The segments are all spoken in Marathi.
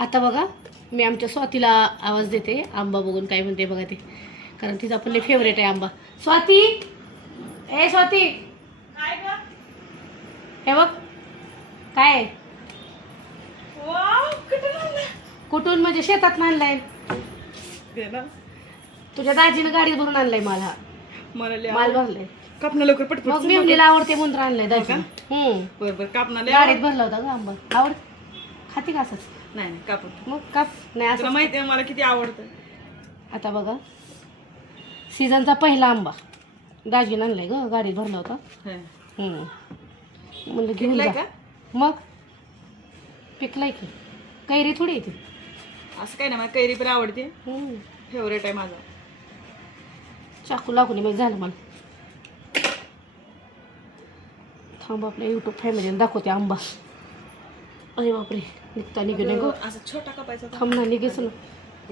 आता बघा मी आमच्या स्वातीला आवाज देते आंबा बघून काय म्हणते बघा ते, कारण तिचा पण लय फेवरेट आहे आंबा. स्वाती, ए स्वाती, काय ग? हे बघ काय आहे? वाव, कुठून आणलं? कुठून म्हणजे शेतात आणलाय? दे ना. तुझ्या दाजीनं गाडीत भरून आणलाय माल. हा मला लय माल आवड- भरलाय. कापणं लवकर पटपट. मग मेवणीला आवडते म्हणून आणलाय दाजी. बरं कापणं लय गाडीत आवड- भरला होता ग आंबा. आवड खाती का असंच? नाही नाही कापून. मग काप नाही तुला असं. माहिती आहे मला किती आवडतं. आता बघा सीझनचा पहिला आंबा दाजीनं आणलाय ग, गाडीत भरला होता. म्हणलं घेऊन पिकलाय जा. का? मग पिकलाय की, कैरी थोडी येते. असं काय नाही, मला कैरी पण आवडते. फेवरेट आहे माझा. चाकू लागून मग झालं मला. थांब आपल्या यूट्यूब फॅमिलीने दाखवते आंबा. अरे बापरे, निघता निघे गो. असं छोटा कापायचा होता. थांब ना निघेच ना.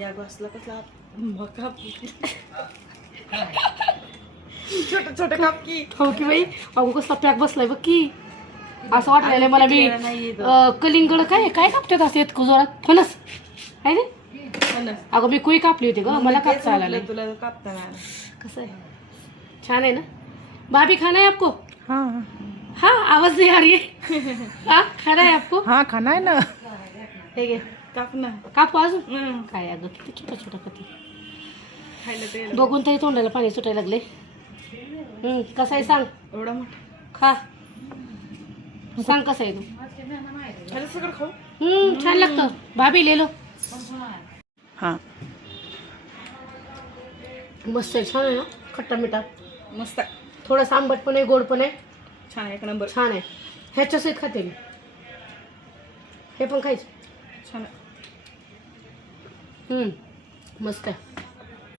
या बसला कसला आंबा काप. छोटा छोटा काप की. हो की बाई, अगो कसला पॅक बसलाय बघ की. असं वाटलेलं मला मी नाही कलिंगड काय काय कापतात असं इतकं जोरात. फणस आहे ना. अगं मी कुई कापली होती ग, मला कापता आला नाही. तुला कापता नाही. कसं आहे, छान आहे ना. भाभी खाना है आपको? हाँ हाँ आवाज नहीं आ रही है. हाँ खाना है आपको? हाँ खाना है ना. हे घे काप ना. कापू अजून. काय अगं किती छोटा छोटा कधी खायला ते बघून तरी तोंडाला पाणी सुटायला लागले. कसं आहे सांग. एवढा मोठा. खा सांग कसं आहे तू. खायला सगळं खाऊ. छान लागतं. भाभी ले लो. हाँ मस्त आहे, छान आहे ना. खट्टा मिठा मस्त. थोडासा आंबट पण आहे, गोड पण आहे. छान आहे, एक नंबर. छान आहे. ह्याच्या सहित खाते मी. हे पण खायचं. छान. मस्त आहे.